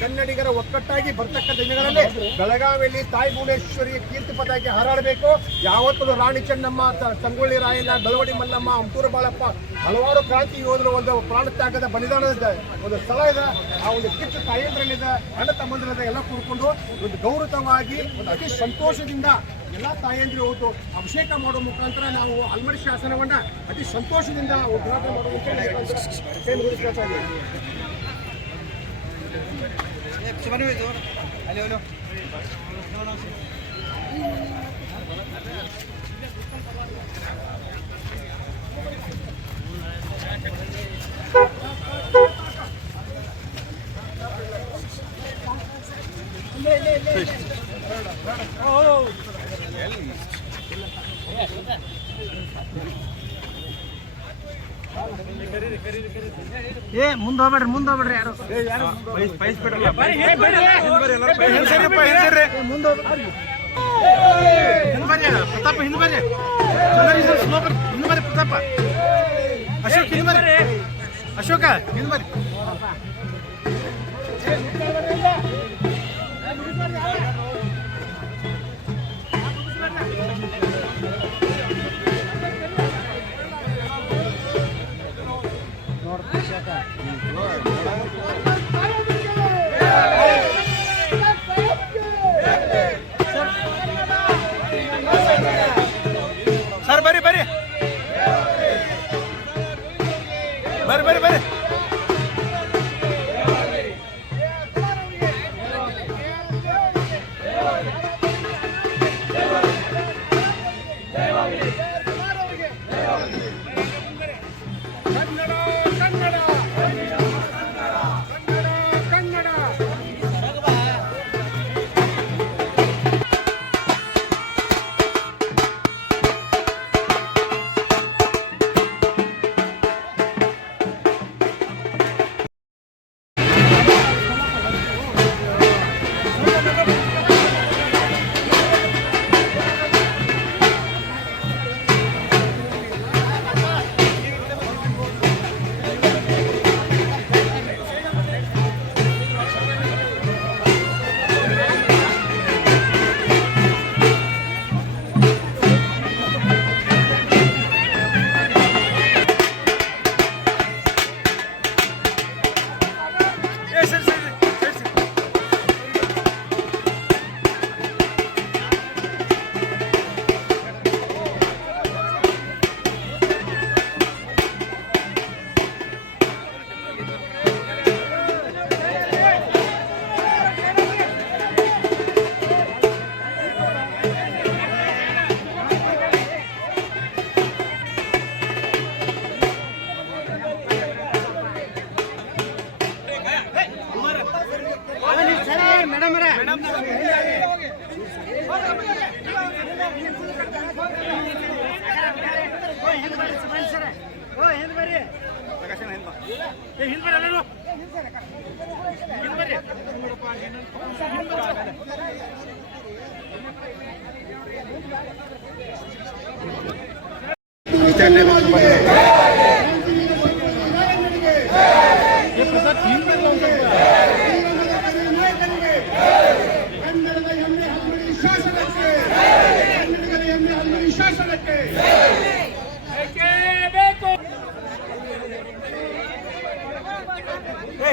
ಕನ್ನಡಿಗರ ಒಕ್ಕಟ್ಟಾಗಿ ಬರ್ತಕ್ಕಂಥ ದಿನಗಳಲ್ಲಿ ಬೆಳಗಾವಿಯಲ್ಲಿ ತಾಯಿ ಭುವನೇಶ್ವರಿ ಕೀರ್ತಿ ಪತಾಕೆ ಹಾರಾಡಬೇಕು. ಯಾವತ್ತೂ ರಾಣಿ ಚೆನ್ನಮ್ಮ, ಸಂಗೊಳ್ಳಿ ರಾಯಣ್ಣ, ಬೆಳವಡಿ ಮಲ್ಲಮ್ಮ, ಅಂತೂರು ಬಾಳಪ್ಪ, ಹಲವಾರು ಕ್ರಾಂತಿ ಯೋಧರು ಒಂದು ಪ್ರಾಣ ತ್ಯಾಗದ ಬಲಿದಾನದ ಒಂದು ಸ್ಥಳ ಇದೆ. ಆ ಒಂದು ಕಿಚ್ಚು ತಾಯಂದ್ರಲ್ಲಿದೆ, ಅಣ್ಣ ತಮ್ಮಂದಿರದ ಎಲ್ಲ ಕೂಡ್ಕೊಂಡು ಒಂದು ಗೌರವವಾಗಿ ಒಂದು ಅತಿ ಸಂತೋಷದಿಂದ ಎಲ್ಲ ತಾಯಂದಿರು ಹೋದು ಅಭಿಷೇಕ ಮಾಡುವ ಮುಖಾಂತರ ನಾವು ಅಲ್ಮಡಿ ಶಾಸನವನ್ನ ಅತಿ ಸಂತೋಷದಿಂದ ಉದ್ಘಾಟನೆ ಮಾಡುವಂತೆ ಮುಂದೆ ಹೋಗ್ಬೇಡ್ರಿ ಯಾರು ಪ್ರತಾಪ ಹಿಂದ್ ಬರ್ರಿ ಪ್ರತಾಪ ಅಶೋಕ ಹಿಂದ್ ಬರ್ರಿ ಸರ್ ಬರ್ರಿ ಬರ್ರಿ ಬರ್ರಿ ಬರ್ರಿ ಬರ್ರಿ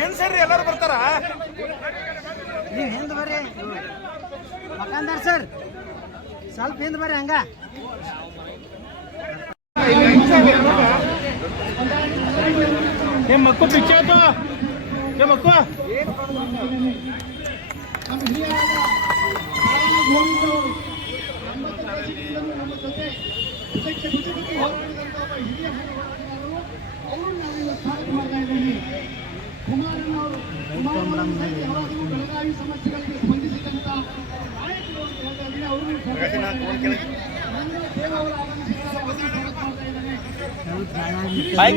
ಹೆಣ್ಸರ್ರಿ ಎಲ್ಲರೂ ಬರ್ತಾರ. ನೀವು ಹಿಂದೆ ಬರ್ರಿ ಮಕಾಂದಾರ್ ಸರ್, ಸ್ವಲ್ಪ ಹಿಂದೆ ಬರ್ರಿ ಹಂಗ. ಮಕ್ಕಳು ಪಿಚ್ಚು ಮಕ್ಕಳು ಬೆಳಗಾವಿ ಸಮಸ್ಯೆಗಳಿಗೆ ಸ್ಪಂದಿಸಿದಂತ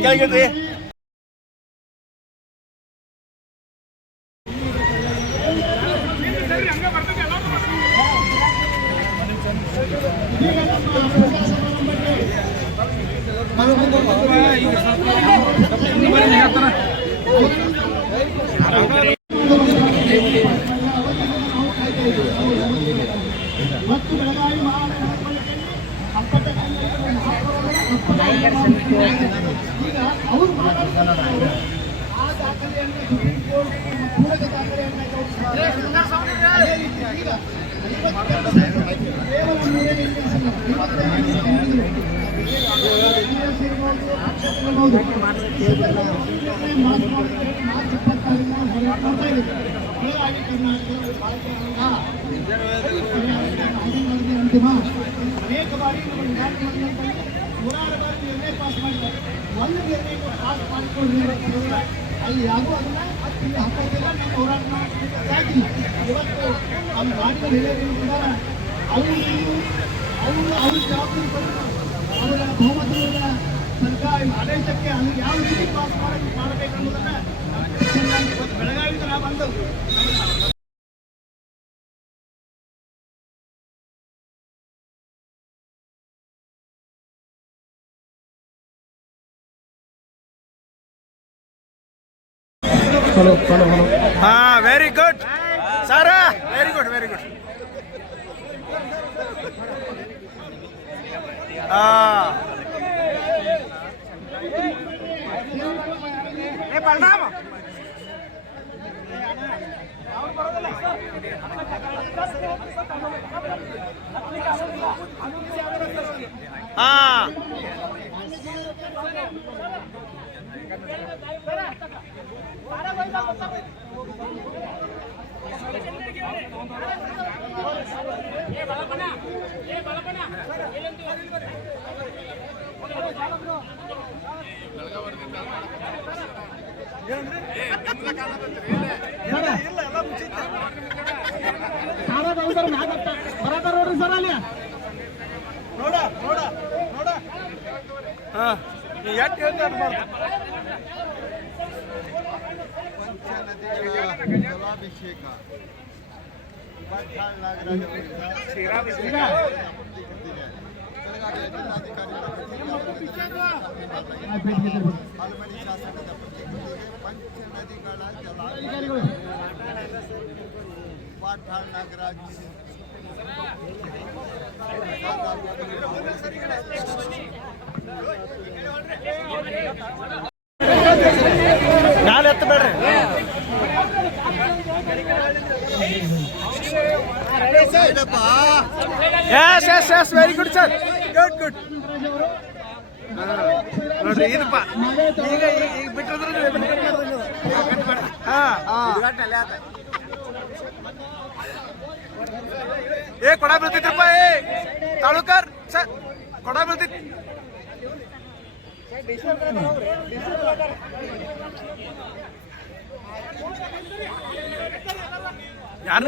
ಕೆಳಗಿಡ್ರಿ. ಈಗ ಅವ್ರು ಮಾತಾಡ್ತಾರೆ, ಆ ದಾಖಲೆಯನ್ನು ಸುಪ್ರೀಂ ಕೋರ್ಟ್ ಪೂರಕ ದಾಖಲೆಯನ್ನು ಅದೇ ರೀತಿ ಈಗ 52 ಕೇವಲ 108 ಮಾರ್ಚ್ 26ರಿಂದ ಹೋರಾಟ ಮಾಡ್ತಾ ಇದ್ದೀವಿ. ಬೆಳಗಾವಿ ಕರ್ನಾಟಕದ ಪಾಲಿಕೆ ಅಂತಿಮ ಅನೇಕ ಬಾರಿ ನಮ್ಮ ವಿಧಾನಸಭೆಯಲ್ಲಿ 106 ಬಾರಿ ನಿರ್ಣಯ ಪಾಸ್ ಮಾಡಿದ್ದಾರೆ. ಒಂದು ನಿರ್ಣಯ ಪಾಸ್ ಮಾಡಿಕೊಂಡು ಅಲ್ಲಿ ಯಾಗೂ ಅದನ್ನ ಹಾಕೋದಿಲ್ಲ. ನಮ್ಮ ಹೋರಾಟ ಸಾಗಿಲ್ಲ. ಇವತ್ತು ನಮ್ಮ ನಾಡಿನ ಹಿರಿಯರು ಕೂಡ ಅವರು ಅವ್ರ ಜವಾಬ್ದಾರಿ ಪಡೆದು ಅವರ ಬಹುಮತದ ಸರ್ಕಾರ ಆಡಳಿತಕ್ಕೆ ಅಲ್ಲಿ ಯಾವ ರೀತಿ ಪಾಸ್ ಮಾಡಬೇಕನ್ನೋದನ್ನ ಇವತ್ತು ಬೆಳಗಾವಿಯಿಂದ ನಾವು ಬಂದವು. ಹಾ, very good sir, very good ನೋಡ್ರಿ ಸರ್ ಅಲ್ಲಿ ನೋಡ ಎಷ್ಟು ಹೇಳ್ತಾರೆ ಜಲಾಭಿಷೇಕ ಹಲಮಣಿ ಶಾಸನದ ಪ್ರತಿಕೃತಿಗೆ ಪಂಚನದಿಗಳ ಜಲಾಭಿಷೇಕ ವಾಟಾಳ್ ನಾಗರಾಜ್ ನಾಳೆ ಎತ್ತಬೇಡ್ರಿ. Yes very good sir, good ನೋಡ್ರಿ ಇದಪ್ಪ ಈಗ ಬಿಟ್ಟಿದ್ರೆ ಕೊಡ ಬೀಳ್ತಿದ್ರಪ್ಪ, ತಾಲೂಕರ್ ಸರ್ ಕೊಡ ಬೀಳ್ತಿತ್ತು. ಯಾರು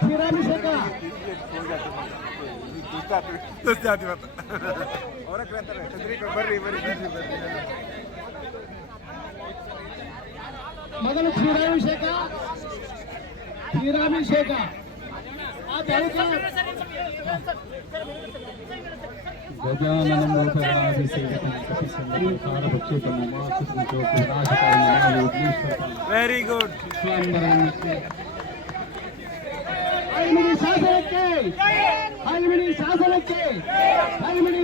ಕ್ಷೀರಾಭಿಷೇಕ ಅವರ ಕೇಳ್ತಾರೆ, ಬರ್ರಿ ಮೊದಲು ಕ್ಷೀರಾಭಿಷೇಕ ಆ ಬಳಿಕ ಗಜಾನನ ಮೋದರಾಭಿಷೇಕಂ ಕಪಿಸಂಕಾರ ಭಕ್ಷೇತಮ ವೆರಿ ಗುಡ್. ಹಲ್ಮಿಡಿ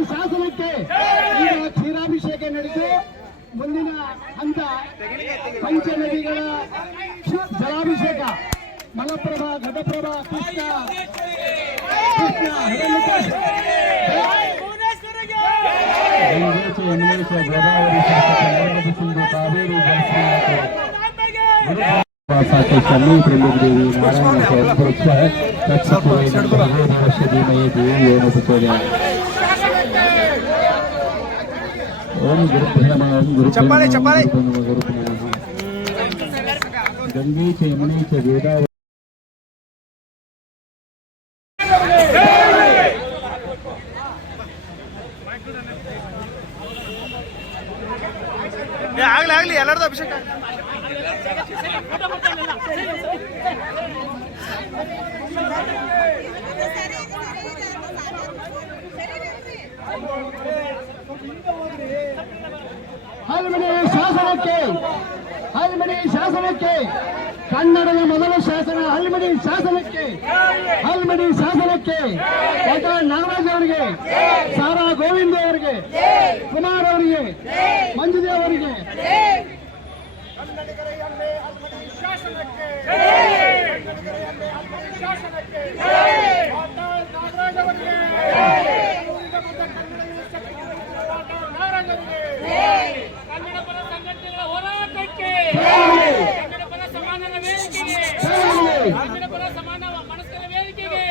ಶಾಸನಕ್ಕೆ ಈಗ ಕ್ಷೀರಾಭಿಷೇಕ ನಡೆದು ಮುಂದಿನ ಹಂತ ಪಂಚನದಿಗಳ ಜಲಾಭಿಷೇಕ. ಮಲಪ್ರಭಾ, ಘಟಪ್ರಭಾ, ಕೃಷ್ಣ ಯಮುನೇಶ ಗೋದಾವರಿ ಸಿಂಧು ಕಾವೇರಿ ಶಮಿ ಪ್ರಲುದೇವಿ ನಾರಾಯಣ ಸ್ವರೂಪ ವರ್ಷದೀಮಯೇ ದೇವಿಯನ್ನು ಪ್ರಚೋದಯ. ಓಂ ಗುರುಭ್ಯ ನಮಃ. ಓಂ ಗುರುಭ್ಯ ನಮಃ. ಗಂಗೆ ಚ ಯಮುನೆ ಚ ಗೋದಾವರಿ ಆಗ್ಲಿ ಎಲ್ಲರದು ಅಭಿಷೇಕ. ಹಲ್ಮಿಡಿ ಶಾಸನಕ್ಕೆ ಕನ್ನಡದ ಮೊದಲ ಶಾಸನ ಹಲ್ಮಿಡಿ ಶಾಸನಕ್ಕೆ ಡಾಕ್ಟರ್ ನಾಗರಾಜ್ ಅವರಿಗೆ, ಸಾರಾ ಗೋವಿಂದ ಅವರಿಗೆ, ಕುಮಾರ್ ಅವರಿಗೆ, ಮಂಜುದೇವ್ ಅವರಿಗೆ, ಕನ್ನಡಿಗರ ಹೆಮ್ಮೆ ಹಲ್ಮಿಡಿ ಶಾಸನಕ್ಕೆ, ಕನ್ನಡಿಗರ ಹೆಮ್ಮೆ ಹಲ್ಮಿಡಿ ಶಾಸನಕ್ಕೆ, ಡಾಕ್ಟರ್ ನಾಗರಾಜ್ ಅವರಿಗೆ, ಕನ್ನಡ ಡಾಕ್ಟರ್ ನಾಗರಾಜ್ ಅವರಿಗೆ, ಕನ್ನಡ ಪರ ಸಂಘಟನೆಗಳ ಹೋರಾಟಕ್ಕೆ, ಕನ್ನಡ ಪರ ಸಮಾನದ ವೇದಿಕೆಗೆ, ಕನ್ನಡ ಪರ ಸಮಾನ ಮನಸ್ಕರ ವೇದಿಕೆಗೆ.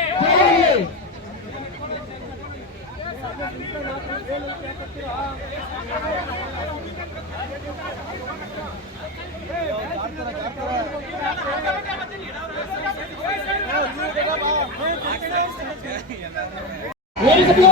ವೇದಿಕೆ